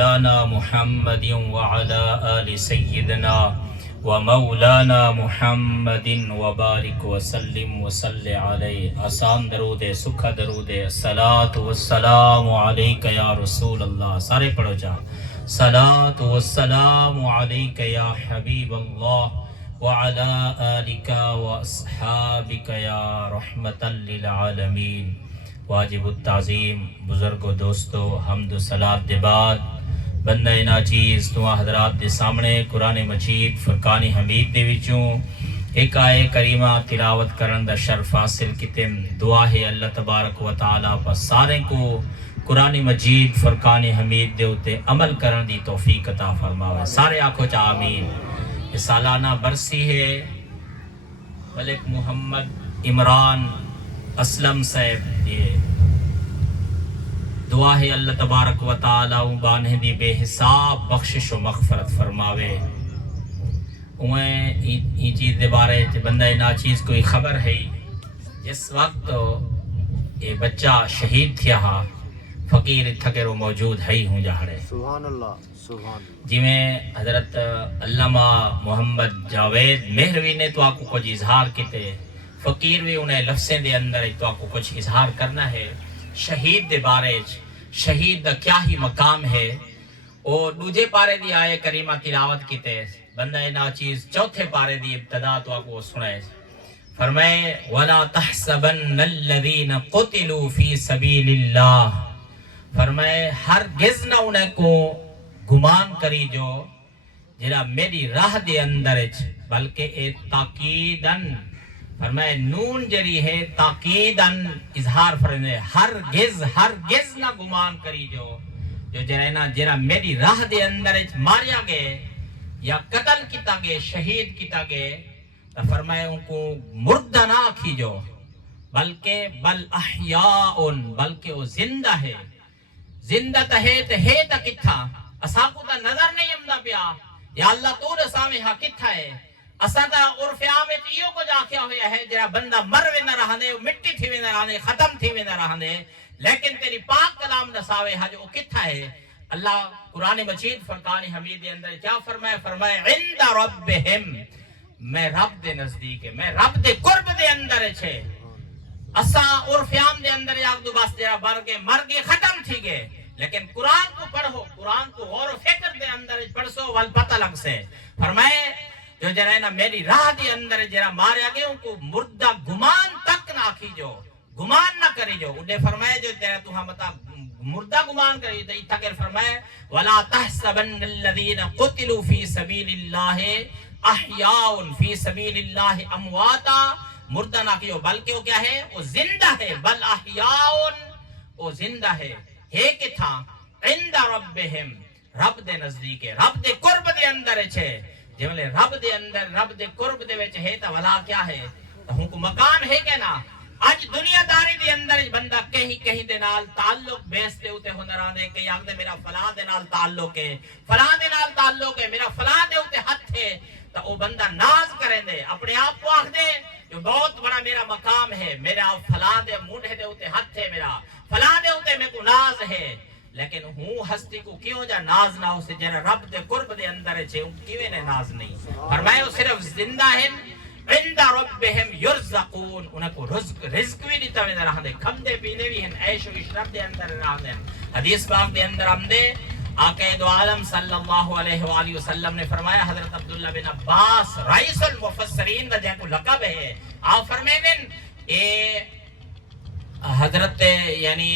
مولانا محمد وعلى آل سيدنا ومولانا محمد وبارک وسلم وصل علیہ. آسان درود ہے، سکھا درود ہے. الصلاۃ والسلام علیک یا رسول اللہ. سارے پڑھو جا. الصلاۃ والسلام علیک یا حبیب اللہ وعلی آلک واصحابک یا رحمۃ للعالمین. واجب التعظیم بزرگ و دوستو، حمد و صلات دے بعد بندہ ناچیز تو حضرات دے سامنے قرآن مجید فرقان حمید دے وچوں ایک آئے کریمہ تلاوت کرن دا شرف حاصل کیتے. دعا ہے اللہ تبارک و تعالی پر سارے کو قرآن مجید فرقان حمید دے اتے عمل کرن دی توفیق عطا فرماوے. سارے آکھو چا آمین. یہ سالانہ برسی ہے ملک محمد عمران اسلم صاحب دی. دعا ہے اللہ تبارک و تعالی بانے دی بے حساب بخشش و مغفرت فرماوے. این چیز دے بارے بندہ ناچیز کوئی خبر ہے جس وقت یہ بچہ شہید تھیا ہا فقیر تھکے رو موجود ہے ہوں جاڑے. سبحان اللہ سبحان اللہ. جی میں حضرت علامہ محمد جاوید مہروی نے تو آپ کو کچھ اظہار کیتے، فقیر بھی انہیں لفظیں دے اندر تو آپ کو کچھ اظہار کرنا ہے شہید دے بارے. شہید دا کیا ہی مقام ہے. اور دوجے پارے دی آئے کریمہ تلاوت کیتے بندہ ناچیز چوتھے پارے دی ابتدا تو آپ کو سنائے. فرمائے وَلَا تَحْسَبَنَّ الَّذِينَ قُتِلُوا فِي سَبِيلِ اللَّهِ. فرمائے ہرگز نہ انہیں کو گمان کری جو جرا میری راہ دے اندر بلکہ اے تاکیدن. فرمائے نون جری ہے تاکیدن اظہار فرمائے ہرگز ہرگز نہ گمان کری جو جرا میری راہ دے اندر ماریا گئے یا قتل کیتا گئے شہید کیتا گئے تو فرمائے ان کو مردہ نہ آکھی جو بلکہ بل احیاء بلکہ وہ زندہ ہے. زندہ ہے تا کتھا اسا کو تا نظر نہیں امدا پیا یا اللہ تو رسامے ہا کتھا ہے. اسا تا عرف عام ایو کو جا کیا ہویا ہے جڑا بندہ مر وے نہ رہندے مٹی تھی وے نہ رہندے ختم تھی وے نہ رہندے لیکن تیری پاک کلام دساوے ہا جو کتھا ہے. اللہ قرآن مجید فرقان حمید دے اندر کیا فرمائے؟ فرمائے عند ربہم، میں رب دے نزدیک ہے، میں رب دے قرب دے اندر چھے. اسا عرف عام دے اندر یاک دو بس جڑا مر گئے ختم تھی گئے لیکن قرآن کو پڑھو، قرآن کو غور و فکر دے اندر پڑھسو ول پتہ لگ سے. فرمائے جو جرا نا میری راہ دے اندر جرا ماریا گئے ان کو مردہ گمان تک نہ آکھی جو گمان نہ کری جو. انہیں فرمائے جو تیرا تو ہم بتا مردہ گمان کری تو اتھا فرمائے وَلَا تَحْسَبَنَّ الَّذِينَ قُتِلُوا فِي سَبِيلِ اللَّهِ احیاء فِي سَبِيلِ اللَّهِ امواتا. مردہ نہ کیو بلکہ وہ کیا ہے وہ زندہ ہے. بل احیاء وہ زندہ ہے کہ تھا عند ربہم رب دے نزدیک ہے رب دے قرب دے اندر چھے. جملے رب دے اندر رب دے قرب دے وچ ہے تا ولا کیا ہے ہن کو مقام ہے کہ نا. اج دنیا داری دے اندر بندہ کہیں دے نال تعلق بیس دے اوتے ہنراں دے کہ یار میرا فلاں دے نال تعلق ہے فلاں دے نال تعلق ہے میرا فلاں دے اوتے ہتھ ہے تا او بندہ ناز کرے دے اپنے آپ کو آکھ دے جو بہت بڑا میرا مقام ہے میرا فلاں دے موڈے دے اوتے ہتھ ہے میرا فلاں دے اوتے میں کو ناز ہے. لیکن ہوں ہستی کو کیوں جا ناز نہ ہو سے جرا رب دے قرب دے اندر چھے ان کیویں نے ناز نہیں. فرمائے وہ صرف زندہ ہیں عند ربہم یرزقون انہیں کو رزق بھی دیتا ہوئے رہا دے کھمدے پینے بھی ہیں عیش و عشرت دے اندر رہا دے. حدیث پاک دے اندر ہم دے آقا دو عالم صلی اللہ علیہ وآلہ وسلم نے فرمایا حضرت عبداللہ بن عباس رئیس المفسرین دا جن کو لقب ہے آپ فرمائے دن حضرت یعنی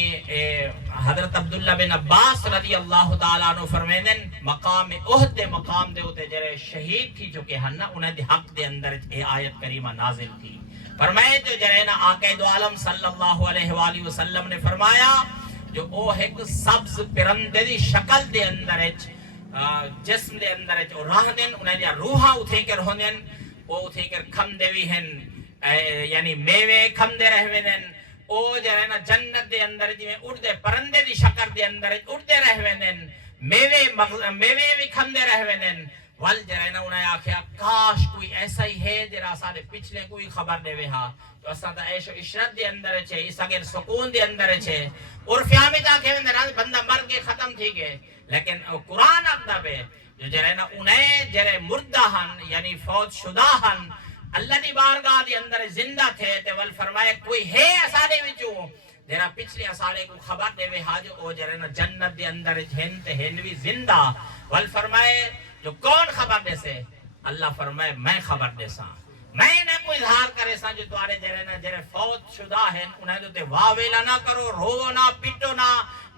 حضرت عبداللہ بن عباس رضی اللہ تعالیٰ عنہ فرمیدن مقام احد دے مقام دے ہوتے جرے شہید تھی جو کہ ہنہ انہیں دے حق دے اندر آیت کریمہ نازل تھی. فرمائے جو جرے نا آقا دو عالم صلی اللہ علیہ وآلہ وسلم نے فرمایا جو او ایک سبز پرندے دی شکل دے اندر جسم دے اندر راہ دن انہیں دیا روحہ اتھے کر ہوندن او اتھے کر کھم دے بھی ہیں یعنی میوے کھم دے رہوے دن او جرے نا جنت دے اندر جی میں اڑ دے پرندے دی شکر دے اندر اڑ دے رہوے دن میوے بھی کھم دے رہوے دن ول جرائنا انہیں آکھیا کاش کوئی ایسا ہی ہے جرا سارے پچھلے کوئی خبر دے وے ہا تو اساں دا عیش و عشرت دے اندر چھے اس اگر سکون دے اندر چھے اور فیامی تا کہ بندہ مر کے ختم تھی گئے لیکن قرآن اقدا بے جو جرائنا انہیں جرے مردہ ہن یعنی فوت شدہ ہن اللہ دی بارگاہ دے اندر زندہ تھے تے ول فرمائے کوئی ہے اساڑے وچوں جرا پچھلے اساڑے کو خبر دے وے ہا جو او جرائنا جنت دے اندر ہن تے ہنوی زندہ ول فرمائے جو کون خبر دے سے اللہ فرمائے میں خبر دے سا میں نہ کوئی اظہار کرے سا جو تمہارے جرے فوت شدہ ہیں انہیں تو تے واویلا نہ کرو رو نہ پیٹو نہ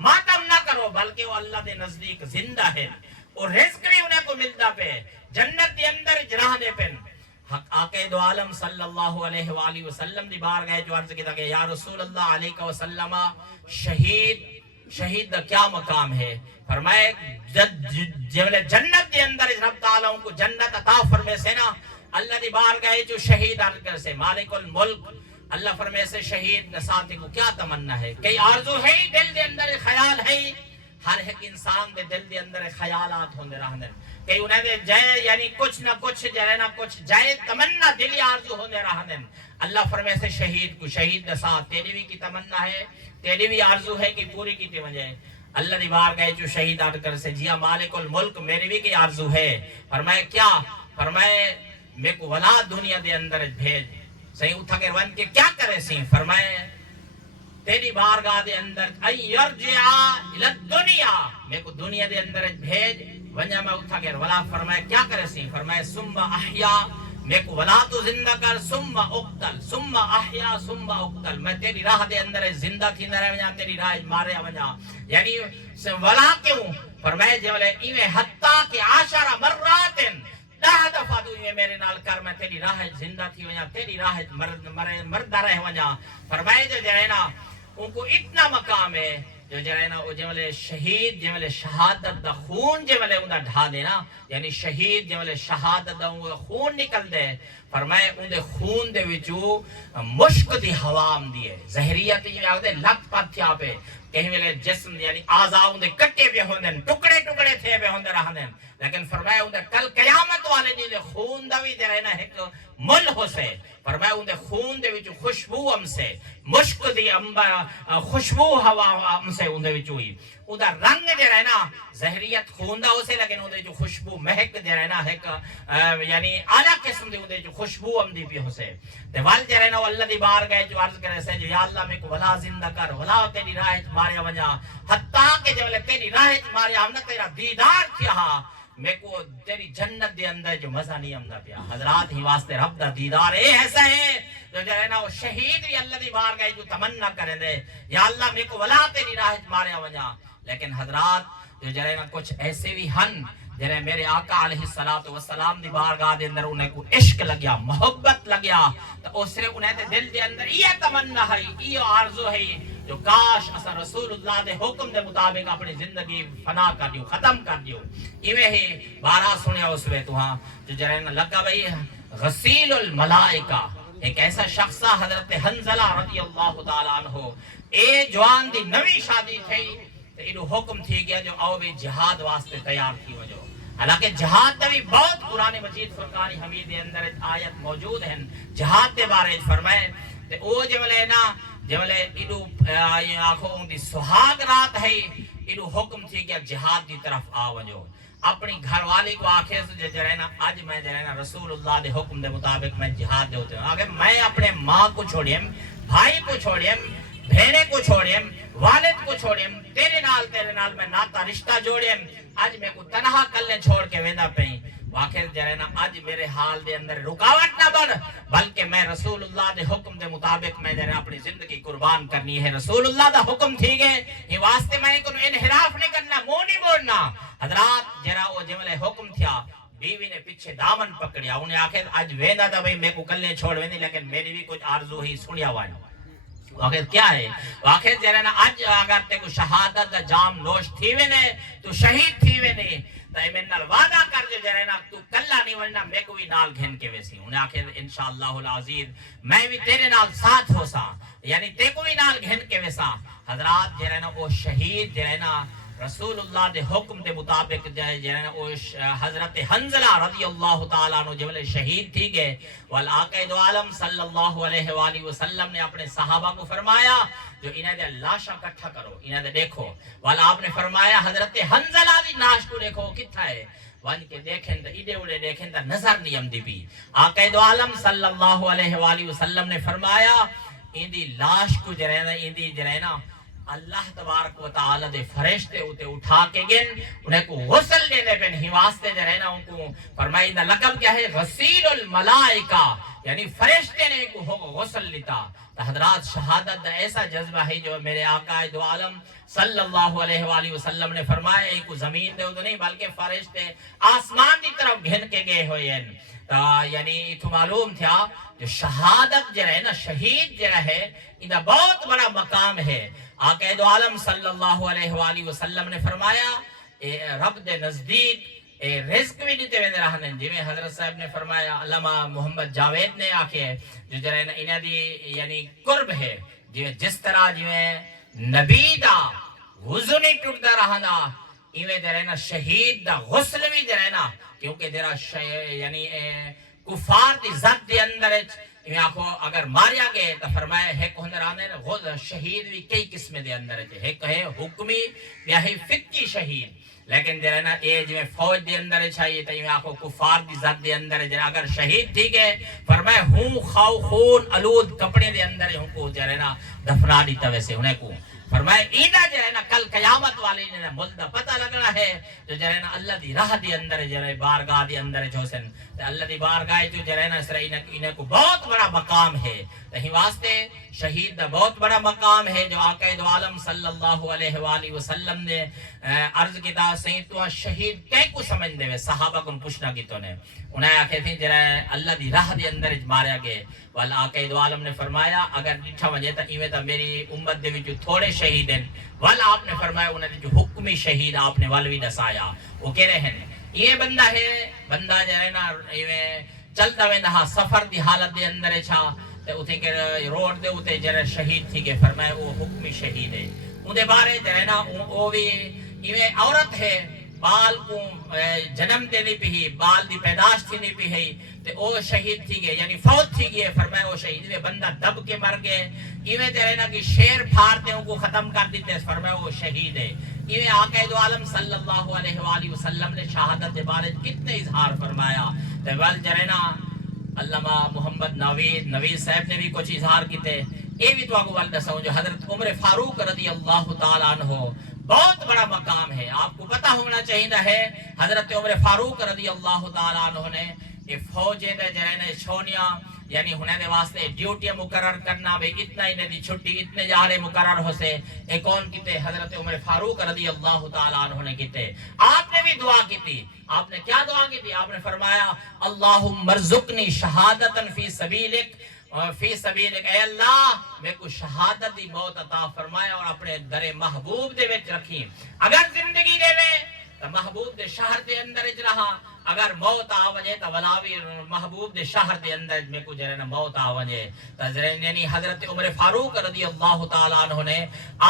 ماتم نہ کرو بلکہ وہ اللہ دے نزدیک زندہ ہے اور رزق بھی انہیں کو ملتا پہ جنت دے اندر جراہ دے پن آقا دو عالم صلی اللہ علیہ وآلہ وسلم دی بار گئے جو عرض کیتا کہ یا رسول اللہ علیہ وسلم شہید دا کیا مقام ہے فرمائے جنت دے اندر رب تعالیٰ کو جنت عطا فرمے سے نا اللہ دی بار گئے جو شہید عرض سے مالک الملک اللہ فرمے سے شہید نساتے کو کیا تمنا ہے کئی آرزو ہے دل دے اندر خیال ہے ہر ایک انسان دے دل دے اندر خیالات ہوندے رہنے کئی انہیں دے جائے یعنی کچھ نہ کچھ جائے نہ کچھ جائے تمنا دلی آرزو ہوندے رہنے اللہ فرمے سے شہید کو شہید نسات تیری بھی کی تمنا ہے تیری بھی آرزو ہے کہ پوری کی تی وجہ اللہ دی بار گئے جو شہید آٹھ کر سے جیا مالک الملک میری بھی کی آرزو ہے فرمائے کیا فرمائے میں کو ولاد دنیا دے اندر بھیج صحیح اٹھا کے روان کے کیا کرے سی فرمائے تیری بارگاہ دے اندر ایرجعا الى الدنیا میں کو دنیا دے اندر بھیج ونجا میں اٹھا کے ولا فرمائے کیا کرے سی فرمائے ثم احیا میں کو ولا تو زندہ کر ثم اقتل ثم احیا ثم اقتل میں تیری راہ دے اندر زندہ تھی نہ رہ ونجا تیری راہ مارے ونجا یعنی ولا کیوں فرمائے جولے ایویں حتی کہ 10 مرات 10 دفعہ تو یہ میرے نال کر میں تیری راہ زندہ تھی ونجا تیری راہ مردہ رہ ونجا فرمائے جو جائے نا ان کو اتنا مقام ہے جو جائے نا جملے شہید جملے شہادت دا خون جملے انہا ڈھا دینا یعنی شہید جملے شہادت دا انہا خون نکل دے فرمائے انہا خون دے وچو مشک دی حوام دیئے زہریت یہ آگے لت پت تھیا پہ کہیں ملے جسم یعنی آزاؤں دے کٹے بھی ہوندن ٹکڑے ٹکڑے تھے بھی ہوندے رہندن لیکن فرمایا انہیں کل قیامت والے دے خون دا بھی دے رہنا ایک مل ہو سے فرمایا انہیں خون دے وچو خوشبو ہم سے مشک دی خوشبو ہوا ہم سے انہیں وچو ہوئی انہیں رنگ دے رہنا زہریت خون دا ہو سے لیکن انہیں جو خوشبو مہک دے رہنا ایک یعنی اعلیٰ قسم دے انہیں جو خوشبو ہم دی بھی ہو سے دیوال دے رہنا وہ اللہ دی بار گئے جو عرض کرے سے جو یا اللہ میں کو ولا زندہ کر ولا تیری راہ ماریا ونجا حتیٰ کہ جب تیری راہ ماریا ہم نے تیرا دیدار کیا میں کو تیری جنت دے اندر جو مزہ نہیں امدہ پیا حضرات ہی واسطے رب دا دیدار ایسا ہے جو جو ہے نا وہ شہید بھی اللہ دی بار گئے جو تمنا کرے دے یا اللہ میں کو ولا تیری راہ ماریا ونجا لیکن حضرات جو ہے نا کچھ ایسے بھی ہن جنہیں میرے آقا علیہ السلام دی بارگاہ دے اندر انہیں کو عشق لگیا محبت لگیا تو اس سے انہیں دل دے اندر یہ تمنا ہے یہ آرزو ہے جو کاش اسا رسول اللہ دے حکم دے مطابق اپنی زندگی فنا کر دیو ختم کر دیو ایویں ہی بارہ سنیا اس وے تو ہاں جو جرائنا لگا بھئی غسیل الملائکہ ایک ایسا شخص حضرت حنزلہ رضی اللہ تعالیٰ عنہ اے جوان دی نوی شادی تھی تو انہوں حکم تھی گیا جو او بھی جہاد واسطے تیار تھی وجہ حالانکہ جہاد بھی بہت قرآن مجید فرقان حمید دے اندر آیت موجود ہیں جہاد دے بارے فرمائے تو او جملے نا جملے انہوں آنکھوں دی سہاگ رات ہے انہوں حکم تھی کہ جہاد دی طرف آوجو اپنی گھر والی کو آنکھیں سے جرائنا آج میں جرائنا رسول اللہ دے حکم دے مطابق میں جہاد دے ہوتے ہوں آگے میں اپنے ماں کو چھوڑیم بھائی کو چھوڑیم بہنے کو چھوڑیم والد کو چھوڑیم تیرے نال میں ناتا رشتہ جوڑیم آج میں کو تنہا کلنے چھوڑ کے ویندہ پہیں واقعی جرائنا آج میرے حال دے اندر رکاوٹ نہ بڑھ بلکہ میں رسول اللہ دے حکم دے مطابق میں جرائنا اپنی زندگی قربان کرنی ہے رسول اللہ دا حکم تھی گئے یہ واسطے میں کو انحراف نہیں کرنا منہ نہیں موڑنا حضرات جرا وہ جملے حکم تھیا بیوی نے پیچھے دامن پکڑیا انہیں آخر آج ویندہ تھا بھئی میں کو کلنے چھوڑ ویندی لیکن میری بھی کچھ آرزو ہی سنیا ہوا ہے واقعی کیا ہے واقعی جرائنا آج اگر تے کو شہادت دا جام نوش تھی وینے تو شہید تھی وینے تو میں نال وعدہ کر جو جرائنا تو کلہ نہیں ورنہ میں کو بھی نال گھن کے ویسی انہیں آخر انشاءاللہ العزیز میں بھی تیرے نال ساتھ ہو سا یعنی تے کو بھی نال گھن کے ویسا حضرات جرائنا وہ شہید جرائنا رسول اللہ دے حکم دے مطابق حضرت حنزلہ رضی اللہ تعالیٰ عنہ جب شہید تھی گئے، والآقا دو عالم صلی اللہ علیہ وآلہ وسلم نے اپنے صحابہ کو فرمایا جو انہیں دے لاشا کٹھا کرو، انہیں دے دیکھو، والا آپ نے فرمایا حضرت حنزلہ دی ناش کو دیکھو کتھا ہے، وان کے دیکھیں تا ایڈے اڑے دیکھیں تا نظر نہیں آمدی بھی۔ آقا دو عالم صلی اللہ علیہ وآلہ وسلم نے فرمایا ان دی لاش کو جرائنا اللہ تبارک و تعالی دے فرشتے ہوتے اٹھا کے گن انہیں کو غسل دینے پہ نہیں واسطے دے رہنا ان کو فرمائی دا لقب کیا ہے غسیل الملائکہ، یعنی فرشتے نے ان کو غسل لیتا۔ تو حضرات شہادت دا ایسا جذبہ ہے جو میرے آقا دو عالم صلی اللہ علیہ وآلہ وسلم نے فرمایا ایک کو زمین دے تو نہیں بلکہ فرشتے آسمان دی طرف گھن کے گئے ہوئے ہیں۔ یعنی تو معلوم تھا جو شہادت جو ہے نا شہید جو ہے انہا بہت بڑا مقام ہے۔ آقا دو عالم صلی اللہ علیہ وآلہ وسلم نے فرمایا رب دے نزدیک رزق بھی دیتے ہوئے رہنے، جویں حضرت صاحب نے فرمایا علامہ محمد جاوید نے آکے جو جرے انہا دی یعنی قرب ہے جس طرح جویں نبی دا وضو نہیں ٹوٹتا رہنا ایویں جرے نا شہید دا غسل بھی جرے نا کیونکہ جرا یعنی کفار دی ذات دے اندر میں آخو اگر ماریا گئے تو فرمایا ایک ہندر آنے شہید بھی کئی قسم دے اندر ایک ہے حکمی یا ہے فقی شہید، لیکن جرے نا اے جو فوج دے اندر چاہیے تو میں آخو کفار دی ذات دے اندر جرے اگر شہید تھی گئے فرمایا ہوں خواہ خون علود کپڑے دے اندر ہوں کو جرے نا دفنا دیتا ویسے انہیں کو فرمایا اینا جو ہے نا کل قیامت والی نے ملدہ پتہ لگنا ہے جو جو ہے نا اللہ دی راہ دی اندر جو ہے بارگاہ دی اندر جو سن اللہ دی بارگاہ جو ہے نا سر انہیں کو بہت بڑا مقام ہے۔ تہی واسطے شہید دا بہت بڑا مقام ہے جو آقا دو عالم صلی اللہ علیہ وآلہ وسلم نے عرض کیتا سید تو شہید کئی کو سمجھ دے وے صحابہ کو پوچھنا کی تو نے انہیں آکے تھے جرہ اللہ دی راہ دی اندر ماریا گئے، والا آقا دو عالم نے فرمایا اگر ڈٹھا وجہ تا ایویں تا میری امت دے جو تھوڑے شہید ہیں، والا آپ نے فرمایا انہیں جو حکمی شہید آپ نے والوی دسایا وہ کہہ رہے ہیں یہ بندہ ہے بندہ جو ہے نا چلتا ویندہ سفر دی حالت دے اندر چھا اتھے کے روڈ دے اتھے جرہ شہید تھی کہ فرمایا وہ حکمی شہید ہے۔ اندھے بارے جو ہے نا وہ بھی یہ عورت ہے بال کو جنم دے نہیں پہی بال دی پیداش تھی نہیں پہی تو وہ شہید تھی گئے یعنی فوت تھی گئے فرمایا وہ شہید ہے بندہ دب کے مر گئے ایویں جو ہے نا کہ شیر پھارتے ان کو ختم کر دیتے فرمایا وہ شہید ہے۔ ایویں آقا دو عالم صلی اللہ علیہ وآلہ وسلم نے شہادت دے بارے کتنے اظہار فرمایا تو ول جو ہے نا علامہ محمد نوید صاحب نے بھی کچھ اظہار کیتے یہ بھی تو آگو والدہ ساؤں جو حضرت عمر فاروق رضی اللہ تعالیٰ عنہ بہت بڑا مقام ہے۔ آپ کو پتہ ہونا چاہیے ہے حضرت عمر فاروق رضی اللہ تعالیٰ عنہ نے یہ فوجیں دے جرائنے چھونیاں یعنی ہونے دے واسطے ڈیوٹیاں مقرر کرنا بھی اتنا ہی دی چھٹی اتنے جہارے مقرر ہو سے ایک کون کیتے حضرت عمر فاروق رضی اللہ تعالیٰ عنہ نے کیتے۔ آپ نے بھی دعا کی تھی، آپ نے کیا دعا کی تھی؟ آپ نے فرمایا اللہم ارزقنی شہادتا فی سبیلک فی سبیلک، اے اللہ میں کو شہادت دی موت عطا فرمایا اور اپنے در محبوب دے وچ رکھی۔ اگر زندگی دے وے تو محبوب دے شہر دے اندر اج رہا، اگر موت آوجے تو ولاوی محبوب دے شہر دے اندر میں کو جرے نا موت آوجے یعنی حضرت عمر فاروق رضی اللہ تعالیٰ عنہ نے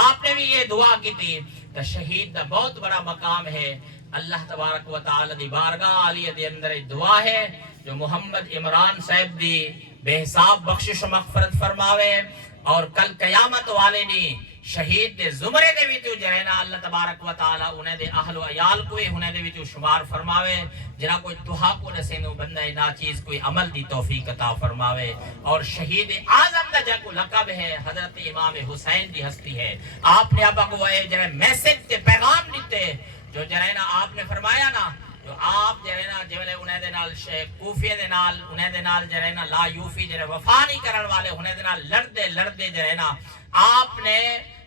آپ نے بھی یہ دعا کی تھی کہ شہید دا بہت بڑا مقام ہے۔ اللہ تبارک و تعالی دی بارگاہ عالیہ دے اندر دعا ہے جو محمد عمران صاحب دی بے حساب بخشش و مغفرت فرماوے اور کل قیامت والے دی شہید دے زمرے دے بھی تو جہینا اللہ تبارک و تعالی انہیں دے اہل و عیال کوئی انہیں دے بھی تو شمار فرماوے جنہا کوئی دعا کو نسینو بندہ نا چیز کوئی عمل دی توفیق عطا فرماوے۔ اور شہید اعظم دا جا کو لقب ہے حضرت امام حسین دی ہستی ہے۔ آپ نے اب کو جنہیں میسج تے پیغام دیتے جو جنہیں آپ نے فرمایا نا جو آپ جنہیں جنہیں انہیں دے نال کوفیہ دے نال انہیں دے نال جنہیں لا یوفی جنہیں وفا نہیں کرن والے انہیں دے نال لڑتے جنہیں آپ نے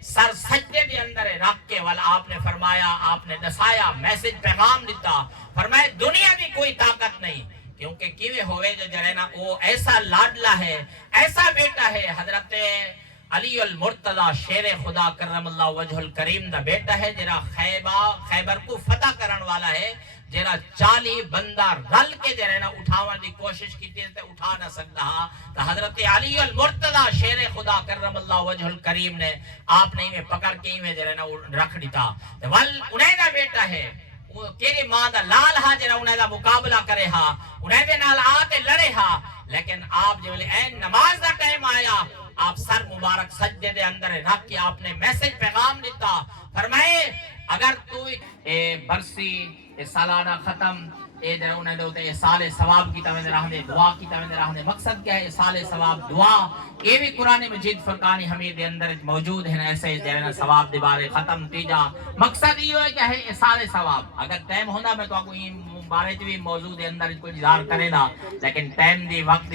سر سجدے دے اندر رکھ کے والا آپ نے فرمایا آپ نے دسایا میسج پیغام دیتا فرمایا دنیا بھی کوئی طاقت نہیں کیونکہ کیوے ہوئے جو جنہیں وہ ایسا لاڈلا ہے ایسا بیٹا ہے حضرت علی المرتضی شیر خدا کرم اللہ وجہ الکریم دا بیٹا ہے جرا خیبر کو فتح کرن والا ہے جڑا 40 بندہ رل کے جڑا نا اٹھاون دی کوشش کیتی تے اٹھا نہ سکدا تو حضرت علی المرتضی شیر خدا کرم اللہ وجہ الکریم نے آپ نے میں پکڑ کے میں جڑا نا رکھ دیتا تے ول انہیں دا بیٹا ہے وہ تیری ماں دا لال ہا جڑا انہیں دا مقابلہ کرے ہا انہیں دے نال آتے لڑے ہا لیکن آپ جو این نماز دا ٹائم آیا آپ سر مبارک سجدے دے اندر رکھ کے آپ نے میسج پیغام دیتا فرمائے اگر تو برسی سالانہ ختم جڑا انہیں دے ہوتے سال ثواب کی تمہیں راہ دے دعا کی تمہیں راہ دے مقصد کیا ہے سال ثواب دعا یہ بھی قرآن مجید فرقان حمید دے اندر موجود ہیں ایسے جڑا ثواب دے بارے ختم تیجا مقصد یہ ہے کہ ہے سال ثواب اگر ٹائم ہوندا میں تو آپ کو بارے بھی موضوع دے اندر کوئی اظہار کرے دا لیکن ٹائم دی وقت